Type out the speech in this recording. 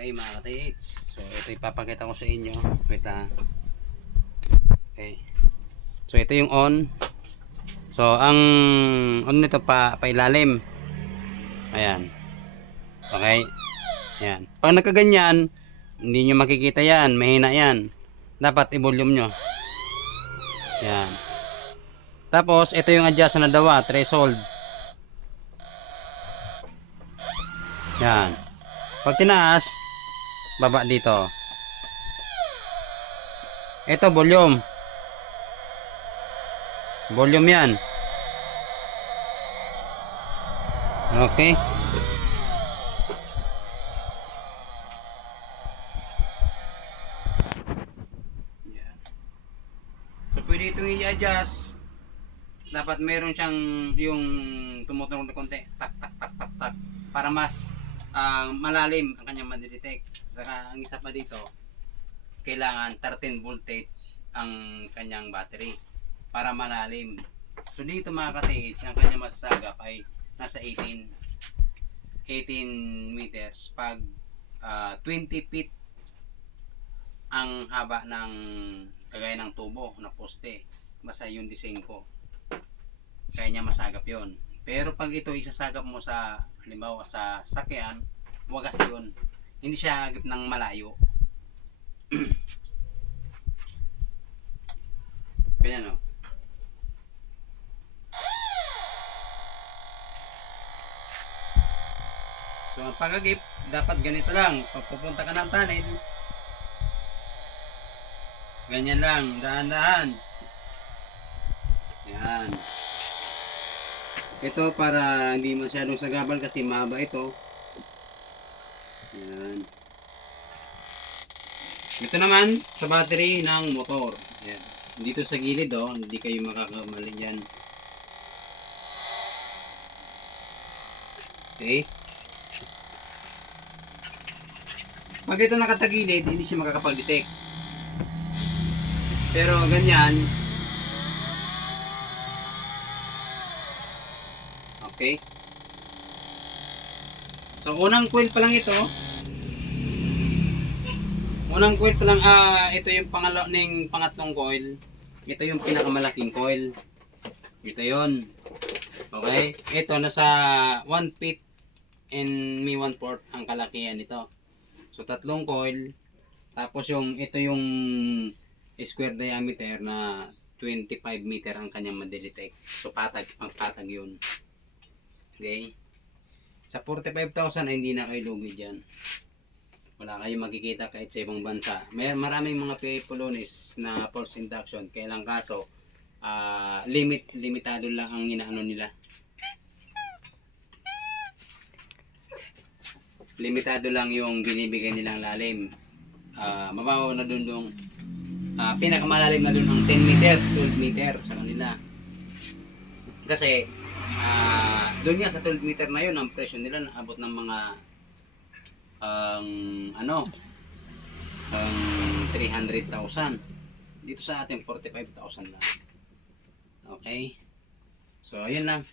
Okay mga ka-TH, so ito ipapakita ko sa inyo. Wait lang. Okay, so ito yung on. So ang on nito pailalim. Ayan. Okay. Ayan. Pag nagkaganyan, hindi nyo makikita yan, mahina yan. Dapat i-volume nyo. Ayan. Tapos ito yung adjust na dawa, threshold. Ayan. Pag tinaas, baba dito. Ito volume. Volume yan. Okay. So pwede itong i-adjust. Dapat meron siyang yung tumutunog na konti. Tak tak tak tak tak. Para mas malalim ang kanyang madidetect. Saka ang isa pa dito, kailangan 13 voltage ang kanyang battery para malalim. So dito mga ka-TH, ang kanyang masasagap ay nasa 18 meters pag 20 feet ang haba ng kagaya ng tubo na poste. Basta yung design ko, kaya niya masagap yon. Pero pag ito isasagap mo sa halimbawa sa sakyan, wagas yun, hindi siya agip ng malayo. Kaya no. So ang pag-agip, dapat ganito lang. Pag pupunta ka ng tunnel, ganyan lang, dahan-dahan. Yan. Ito para hindi masyadong sagabal kasi mahaba ito. Yan. Ito naman sa battery ng motor. Yan. Dito sa gilid hindi kayo makakamali dyan. Okay. Pag ito nakatagilid, hindi siya makakapag-detect. Pero ganyan. Okay. So unang coil pa lang ito. Unang coil pa lang, ito yung pangatlong coil. Ito yung pinakamalaking coil. Ito yon. Okay. Ito nasa 1 feet and 1/4 ang kalakihan nito. So tatlong coil. Tapos ito yung square diameter na 25 meter ang kanyang madidetect. So pangpatag yun. Okay. Sa 45,000 ay hindi na kayo lugi dyan. Wala kayong makikita kahit sa ibang bansa. Maraming mga polonis na force induction. Kailang kaso, limitado lang ang inaano nila. Limitado lang yung binibigay nilang lalim. Mababaw na dun yung pinakamalalim na dun ang 10 meter, 12 meter sa kanila. Kasi doon nga sa 12 meter na yun, ang presyo nila naabot ng mga 300,000. Dito sa atin 45,000 lang. Okay. So ayun lang.